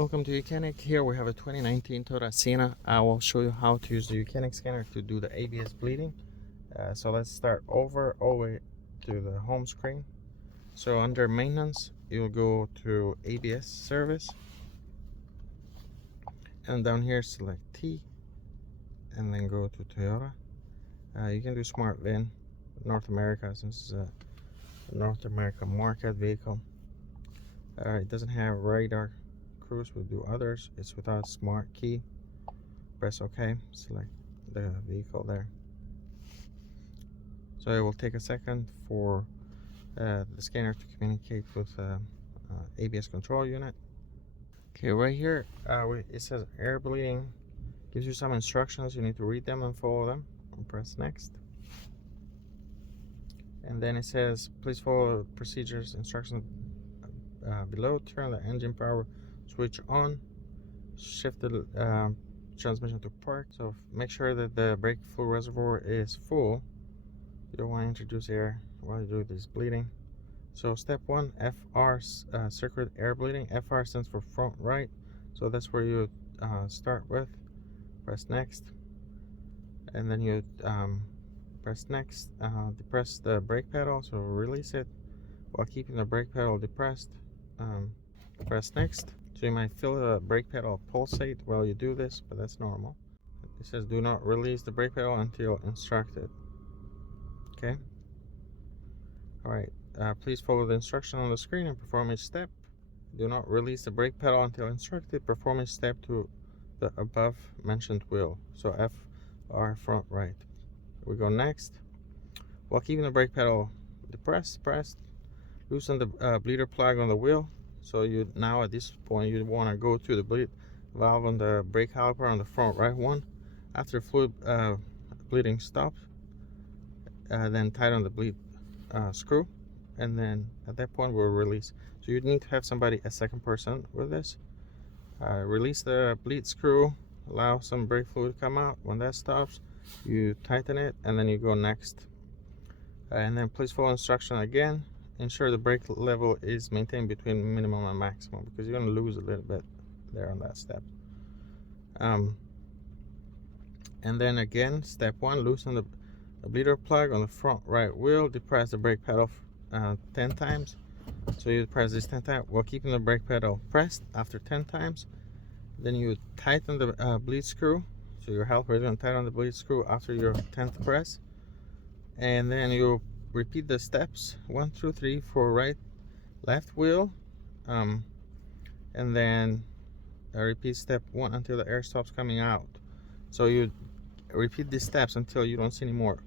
Welcome to YOUCANIC. Here we have a 2019 Toyota Sienna. I will show you how to use the YOUCANIC scanner to do the ABS bleeding. So let's start over all the way to the home screen. So under maintenance, you'll go to ABS service, and down here select T, and then go to Toyota. You can do Smart VIN North America, since it's a North America market vehicle. It doesn't have radar. Cruise will do others. It's without smart key. Press OK. Select the vehicle there. So it will take a second for the scanner to communicate with ABS control unit. Okay, right here it says air bleeding. Gives you some instructions. You need to read them and follow them. And press next. And then it says please follow procedures instructions below. Turn the engine power switch on, shift the transmission to park. So make sure that the brake fluid reservoir is full. You don't want to introduce air while you do this bleeding. So step 1, FR, circuit air bleeding. FR stands for front right, so that's where you start with. Press next, and then you press next. Depress the brake pedal, so release it while keeping the brake pedal depressed. Press next. So you might feel the brake pedal pulsate while you do this, but that's normal. It says do not release the brake pedal until instructed. Okay. Alright, please follow the instruction on the screen and perform each step. Do not release the brake pedal until instructed. Perform each step to the above mentioned wheel. So FR front right. We go next. While keeping the brake pedal depressed, loosen the bleeder plug on the wheel. So you now at this point you want to go to the bleed valve on the brake caliper on the front right one. After fluid bleeding stops, then tighten the bleed screw, and then at that point we'll release. So you need to have somebody, a second person, with this. Release the bleed screw, allow some brake fluid to come out. When that stops, you tighten it, and then you go next. And then please follow instruction again. Ensure the brake level is maintained between minimum and maximum, because you're going to lose a little bit there on that step. And then again, step 1, loosen the bleeder plug on the front right wheel. Depress the brake pedal 10 times. So you press this 10 times while keeping the brake pedal pressed. After 10 times, then you tighten the bleed screw. So your helper is going to tighten the bleed screw after your 10th press. And then you repeat the steps 1 through 3 for right, left wheel, and then repeat step 1 until the air stops coming out. So you repeat these steps until you don't see any more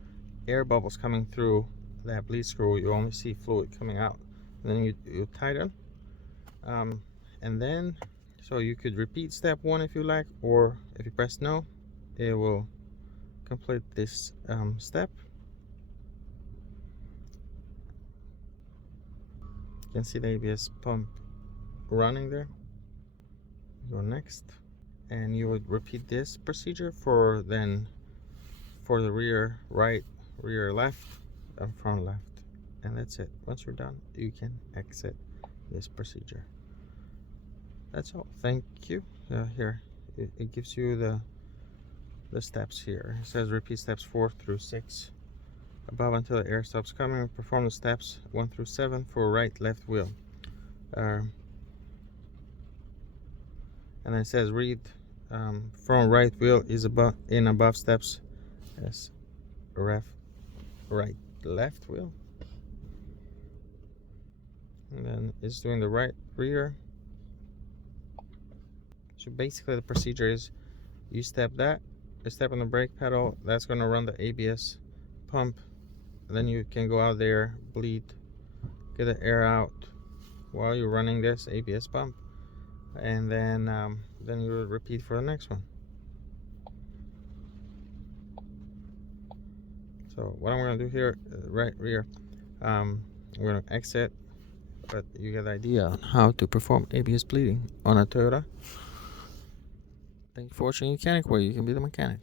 air bubbles coming through that bleed screw. You only see fluid coming out. And then you tighten, and then so you could repeat step 1 if you like, or if you press no, it will complete this step. You can see the ABS pump running there. Go next, and you would repeat this procedure for the rear right, rear left, and front left, and that's it. Once you're done, you can exit this procedure. That's all. Thank you. Here it gives you the steps here. It says repeat steps 4 through 6 above until the air stops coming. Perform the steps 1 through 7 for right, left wheel. And then it says read front right wheel is above steps as ref right, left wheel. And then it's doing the right rear. So basically the procedure is you step on the brake pedal, that's going to run the ABS pump. Then you can go out there, bleed, get the air out while you're running this ABS pump, and then you repeat for the next one. So what I'm going to do here, right rear, we're going to exit, but you get the idea on how to perform ABS bleeding on a Toyota. Thank you for watching YOUCANIC, where you can be the mechanic.